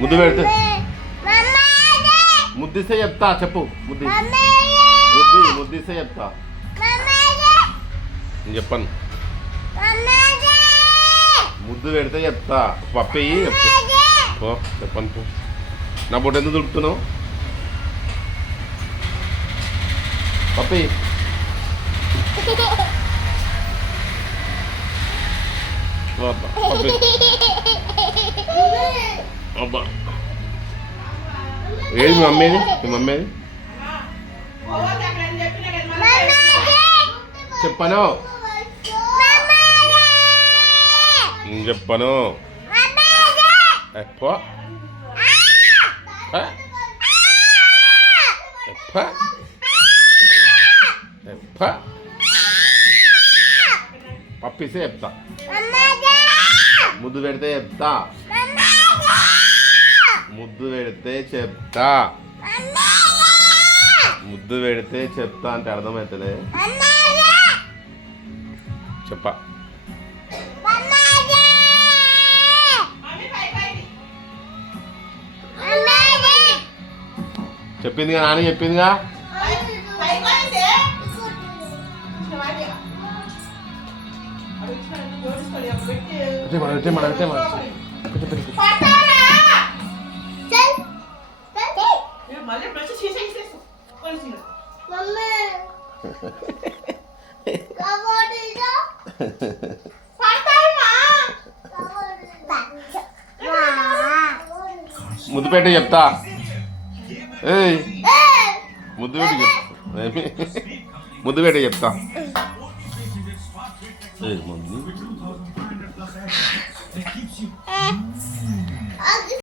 ముద్దు పెడితే ముద్దిస్తే చెప్తా చెప్పు. ముద్దిస్తే చెప్తా. నేను చెప్పను. ముద్దు పెడితే చెప్తా. పప్పయ్యి చెప్పు. చెప్పను పో. నా బొట్టు ఎందుకు దుడుపుతున్నావు? పప్పయ్యి అబ్బా ఏది మీ మమ్మీది? మీ మమ్మీది చెప్పను. నేను చెప్పను. ఎప్ప ఎప్ప ఎప్ప పప్పిస్తే చెప్తా. ముద్దు పెడితే చెప్తా. ముద్దు పెడితే చెప్తా. ముద్దు పెడితే చెప్తా అంటే అర్థమవుతుంది. చెప్పా. చెప్పిందిగా నాని, చెప్పిందిగా. ముద్దు పెట్టి చెప్తా. ఏయ్ ముద్దు పెట్టి చెప్తా. ముద్దు పెట్టి చెప్తా.